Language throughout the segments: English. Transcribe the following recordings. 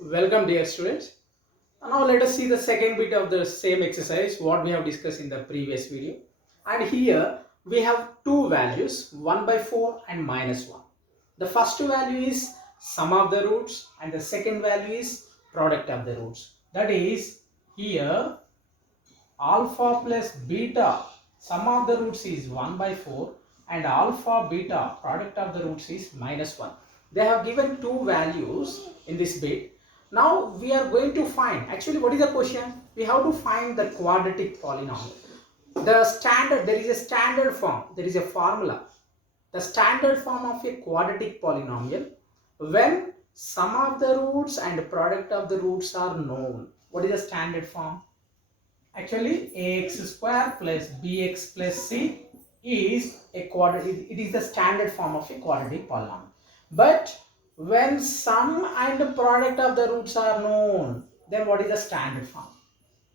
Welcome dear students. Now let us see the second bit of the same exercise what we have discussed in the previous video. And here we have two values 1 by 4 and minus 1. The first value is sum of the roots and the second value is product of the roots. That is here alpha plus beta sum of the roots is 1 by 4 and alpha beta product of the roots is minus 1. They have given two values in this bit. Now we are going to find, actually what is the question? We have to find the quadratic polynomial. There is a standard form, there is a formula. The standard form of a quadratic polynomial when sum of the roots and product of the roots are known. What is the standard form? Actually ax square plus bx plus c is a quadratic, it is the standard form of a quadratic polynomial. But when sum and product of the roots are known, then what is the standard form?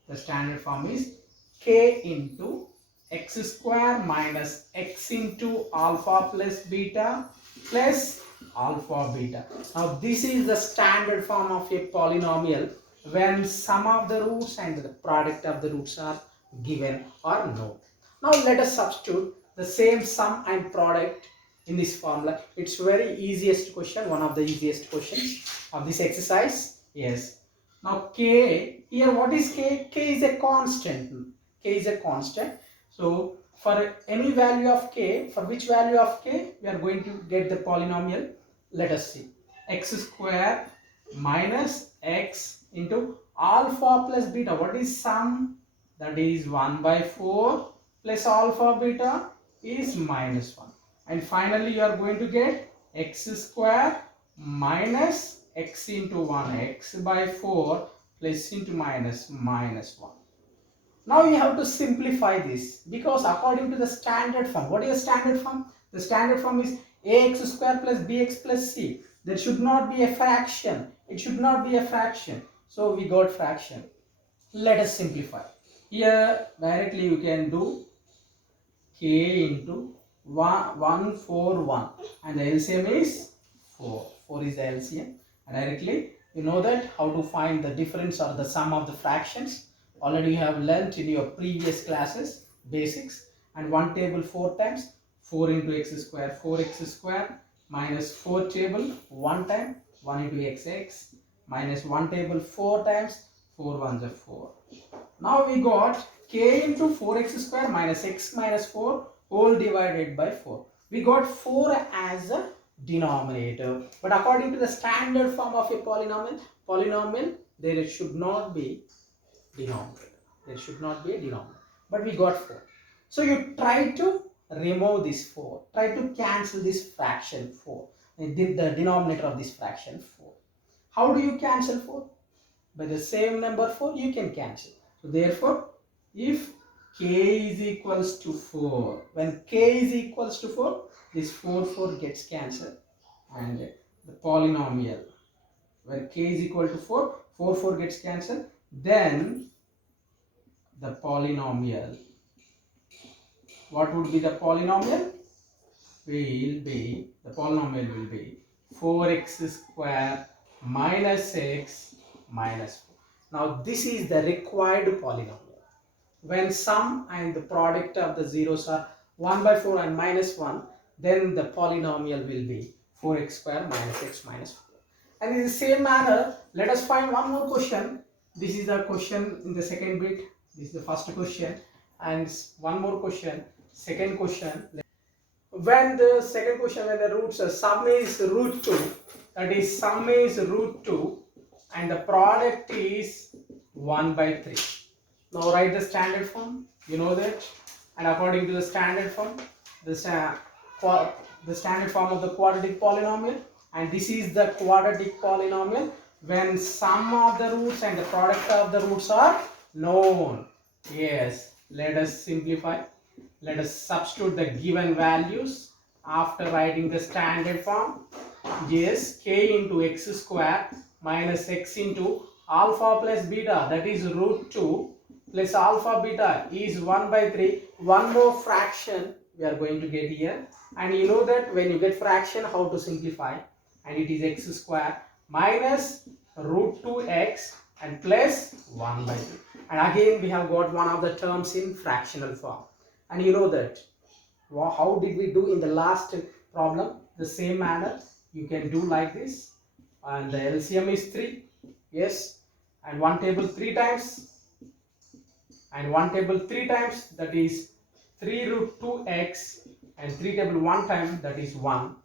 The standard form is k into x square minus x into alpha plus beta plus alpha beta. Now this is the standard form of a polynomial when sum of the roots and the product of the roots are given or known. Now let us substitute the same sum and product in this formula. It's very easiest question, one of the easiest questions of this exercise. Yes. Now k, here what is k? K is a constant. K is a constant. So for any value of k, for which value of k we are going to get the polynomial? Let us see. X square minus x into alpha plus beta. What is sum? That is 1 by 4 plus alpha beta is minus 1. And finally you are going to get x square minus x into 1, x by 4 plus into minus 1. Now you have to simplify this because according to the standard form, what is the standard form? The standard form is ax square plus bx plus c. There should not be a fraction. It should not be a fraction. So we got fraction. Let us simplify. Here directly you can do k into 1 4 1 and the LCM is 4. 4 is the LCM. And directly you know that how to find the difference or the sum of the fractions. Already you have learnt in your previous classes basics. And one table 4 times 4 into x square 4x square minus 4 table 1 time 1 into xx minus 1 table 4 times 4 ones are 4. Now we got k into 4x square minus x minus 4 whole divided by 4. We got 4 as a denominator. But according to the standard form of a polynomial there should not be denominator. There should not be a denominator. But we got 4. So you try to remove this 4. Try to cancel this fraction 4. And the denominator of this fraction 4. How do you cancel 4? By the same number 4 you can cancel. So therefore if k is equals to 4, when k is equals to 4, this 4 gets cancelled and the polynomial when k is equal to 4 gets cancelled, then the polynomial, what would be the polynomial? The polynomial will be 4x square minus x minus 4. Now this is the required polynomial. When sum and the product of the zeros are 1 by 4 and minus 1, then the polynomial will be 4x square minus x minus 4. And in the same manner, let us find one more question. This is the question in the second bit. This is the first question. And one more question, second question. When the second question, when the roots sum is root 2, that is sum is root 2 and the product is 1 by 3. Now write the standard form, you know that, and according to the standard form, the standard form of the quadratic polynomial, and this is the quadratic polynomial when sum of the roots and the product of the roots are known. Yes, let us simplify. Let us substitute the given values after writing the standard form. Yes, k into x square minus x into alpha plus beta, that is root 2 plus alpha beta is 1 by 3. One more fraction we are going to get here, and you know that when you get fraction how to simplify, and it is x square minus root 2x and plus 1 by 3. And again we have got one of the terms in fractional form. And you know that how did we do in the last problem? The same manner you can do like this, and the LCM is 3, yes, and one table 3 times, and one table 3 times, that is 3 root 2x, and 3 table 1 time, that is 1.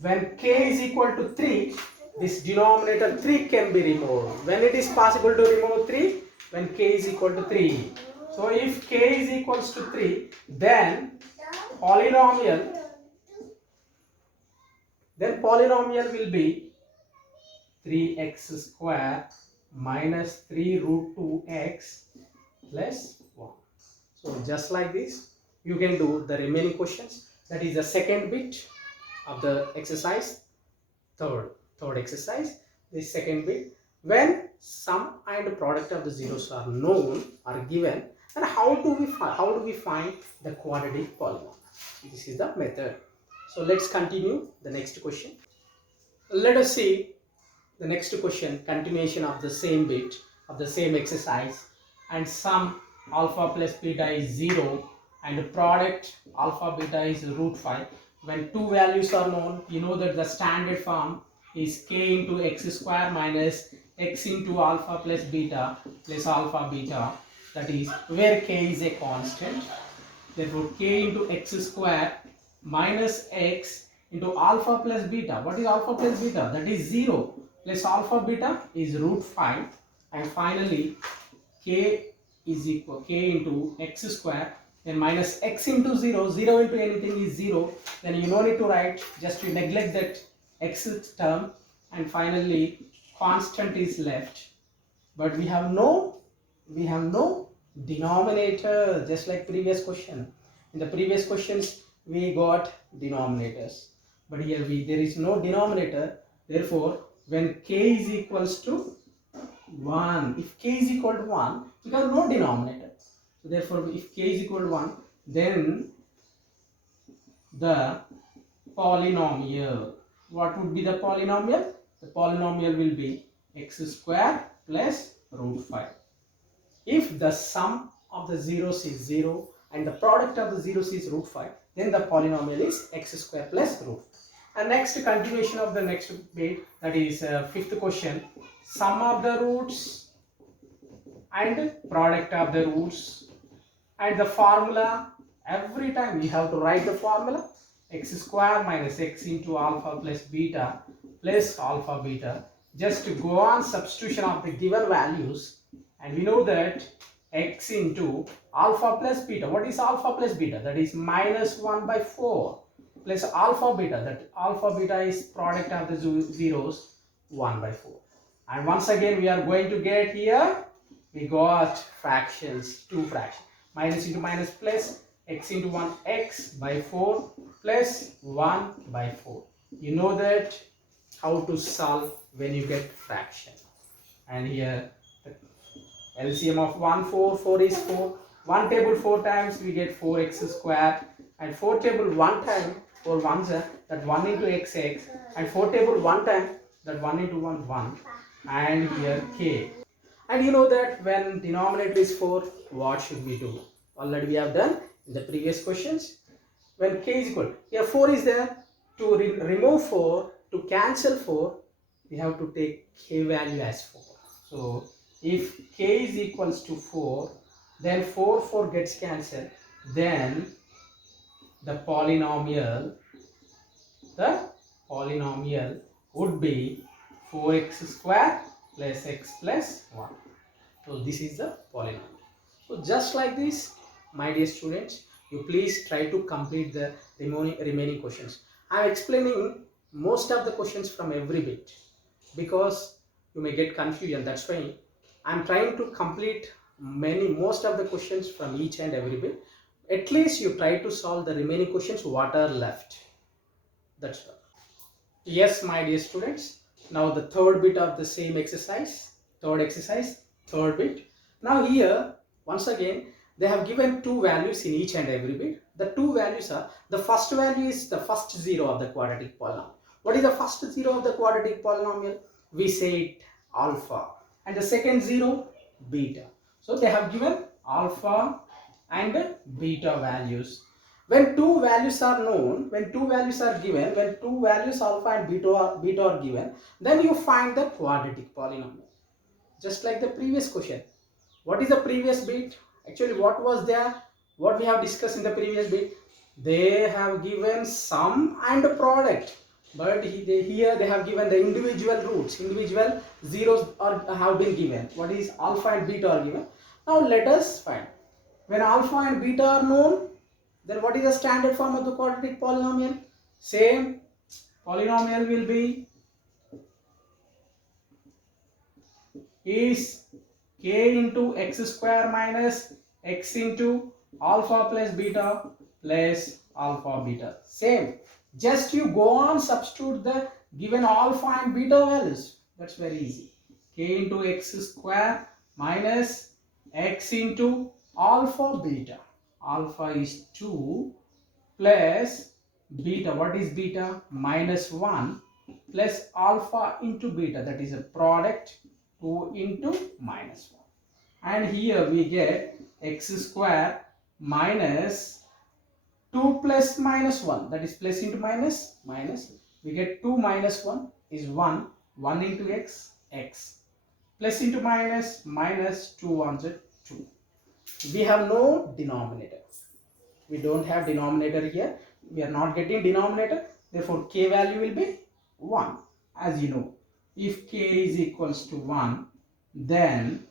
When k is equal to 3, this denominator 3 can be removed. When it is possible to remove 3? When k is equal to 3. So if k is equals to 3, then polynomial will be 3x square minus 3 root 2x plus 1. So just like this, you can do the remaining questions. That is the second bit of the exercise, third exercise. This second bit, when sum and product of the zeros are known, are given, and how do we find the quadratic polynomial? This is the method. So let's continue the next question. Let us see the next question, continuation of the same bit of the same exercise, and sum alpha plus beta is 0 and product alpha beta is root 5. When two values are known, you know that the standard form is k into x square minus x into alpha plus alpha beta, that is where k is a constant. Therefore k into x square minus x into alpha plus beta. What is alpha plus beta? That is 0 plus alpha beta is root 5, and finally k is equal k into x square, then minus x into 0, 0 into anything is 0, then you no need to write, just you neglect that x term, and finally constant is left. But we have no denominator, just like previous question. In the previous questions we got denominators, but here there is no denominator. Therefore when k is equals to 1, if k is equal to 1, we have no denominator. So therefore if k is equal to 1, then the polynomial, what would be the polynomial? The polynomial will be x square plus root 5. If the sum of the zeros is 0 and the product of the zeros is root 5, then the polynomial is x square plus root 5. And next, continuation of the next bit, that is fifth question, sum of the roots and product of the roots, and the formula. Every time we have to write the formula, x square minus x into alpha plus beta plus alpha beta. Just to go on substitution of the given values, and we know that x into alpha plus beta. What is alpha plus beta? That is minus 1 by 4 plus alpha beta. That alpha beta is product of the zeros, 1 by 4. And once again we are going to get here, we got fractions, two fractions, minus into minus plus, x into 1 x by 4 plus 1 by 4. You know that how to solve when you get fraction. And here LCM of 1 4 is 4. 1 table 4 times we get 4x square, and 4 table 1 time 4 ones, that 1 into xx, and 4 table 1 time, that 1 into 1 1, and here k. And you know that when denominator is 4, what should we do? Already we have done in the previous questions. When k is equal, here 4 is there, to remove 4, to cancel 4, we have to take k value as 4. So if k is equals to 4, then 4 gets cancelled, then the polynomial would be 4x square plus x plus 1. So this is the polynomial. So just like this, my dear students, you please try to complete the remaining questions. I am explaining most of the questions from every bit because you may get confusion. That's why I am trying to complete most of the questions from each and every bit. At least you try to solve the remaining questions what are left. That's all. Yes, my dear students. Now the third bit of the same exercise, third bit. Now here, once again, they have given two values in each and every bit. The two values are, the first value is the first zero of the quadratic polynomial. What is the first zero of the quadratic polynomial? We say it alpha, and the second 0 beta. So they have given alpha and beta values. When two values are known, when two values are given, when two values alpha and beta are given, then you find the quadratic polynomial. Just like the previous question. What is the previous bit? Actually, what was there? What we have discussed in the previous bit? They have given sum and product, but here they have given the individual roots, individual zeros have been given. What is alpha and beta are given? Now let us find. When alpha and beta are known, then what is the standard form of the quadratic polynomial? Same polynomial will be is k into x square minus x into alpha plus beta plus alpha beta. Same. Just you go on substitute the given alpha and beta values. That's very easy. K into x square minus x into alpha beta. Alpha is 2 plus beta. What is beta? Minus 1 plus alpha into beta, that is a product 2 into minus 1, and here we get x square minus 2 plus minus 1, that is plus into minus, we get 2 minus 1 is 1, 1 into x, x, plus into minus, 2 ones are 2. We have no denominator. We don't have denominator here. We are not getting denominator. Therefore, k value will be 1. As you know, if k is equals to 1, then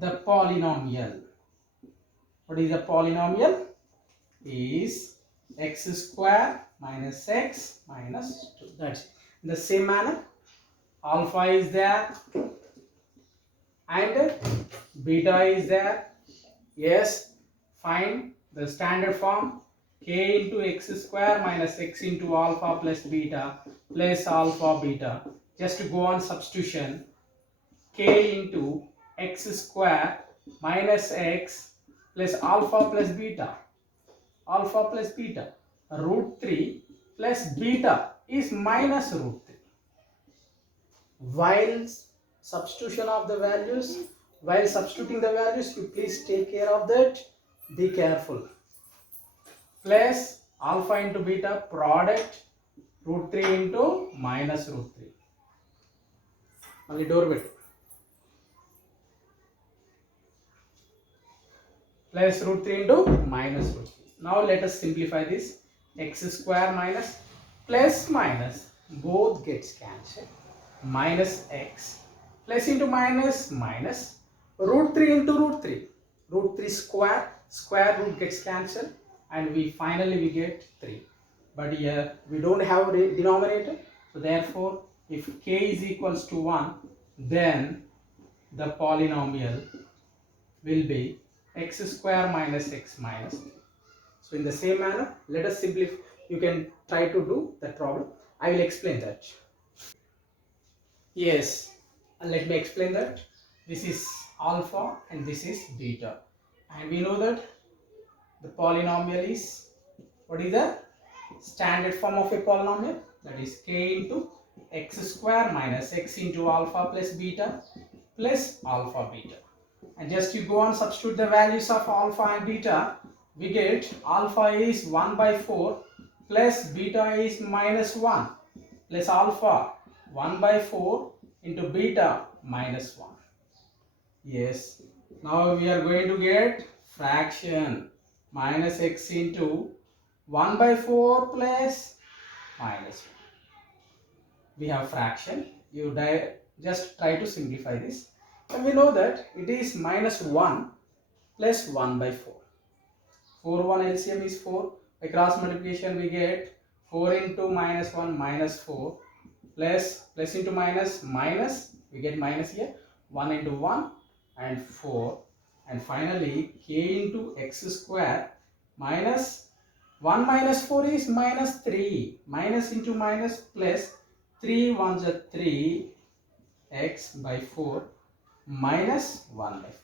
the polynomial, what is the polynomial? Is x square minus x minus 2. That's it. In the same manner, alpha is there and beta is there. Yes, find the standard form. K into x square minus x into alpha plus beta plus alpha beta. Just to go on substitution, k into x square minus x plus alpha plus beta, root 3 plus beta is minus root 3. While substitution of the values, while substituting the values, you please take care of that. Be careful. Plus alpha into beta product root 3 into minus root 3. Only door bit. Plus root 3 into minus root 3. Now let us simplify this. X square minus plus minus both gets cancelled. Minus x plus into minus minus root 3 into root 3. Root 3 square root gets cancelled, and we finally get 3. But here we don't have a denominator, so therefore if k is equals to 1, then the polynomial will be x square minus x minus 3. So in the same manner, let us simplify. You can try to do that problem. I will explain that. Yes, and let me explain that. This is alpha and this is beta, and we know that the polynomial is, what is the standard form of a polynomial? That is k into x square minus x into alpha plus beta plus alpha beta. And just you go on substitute the values of alpha and beta, we get alpha is 1 by 4 plus beta is minus 1 plus alpha 1 by 4 into beta minus 1. Yes, now we are going to get fraction minus x into 1 by 4 plus minus 1. We have fraction. You just try to simplify this. And we know that it is minus 1 plus 1 by 4. 4 1 LCM is 4. By cross multiplication we get 4 into minus 1 minus 4 plus into minus we get minus here, 1 into 1 and 4, and finally k into x square minus 1 minus 4 is minus 3, minus into minus plus 3 ones are 3 x by 4 minus 1 by 4.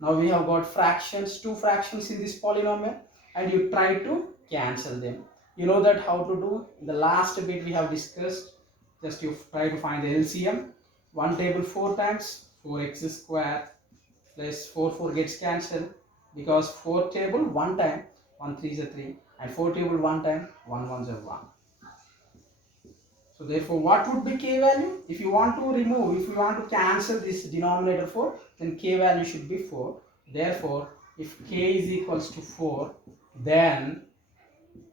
Now we have got fractions, two fractions in this polynomial, and you try to cancel them. You know that how to do. In the last bit we have discussed. Just you try to find the LCM. 1 table 4 times 4x square plus 4 gets cancelled because 4 table 1 time 1 3 is a 3 and 4 table 1 time 1 1 is a 1. So therefore what would be k value? If you want to remove, if you want to cancel this denominator 4, then k value should be 4. Therefore if k is equals to 4, then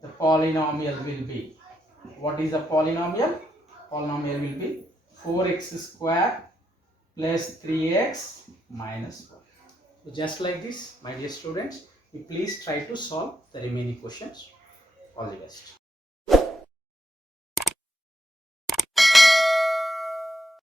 the polynomial will be, what is the polynomial? Polynomial will be 4x square plus 3x minus 1. So just like this, my dear students, you please try to solve the remaining questions. All the best.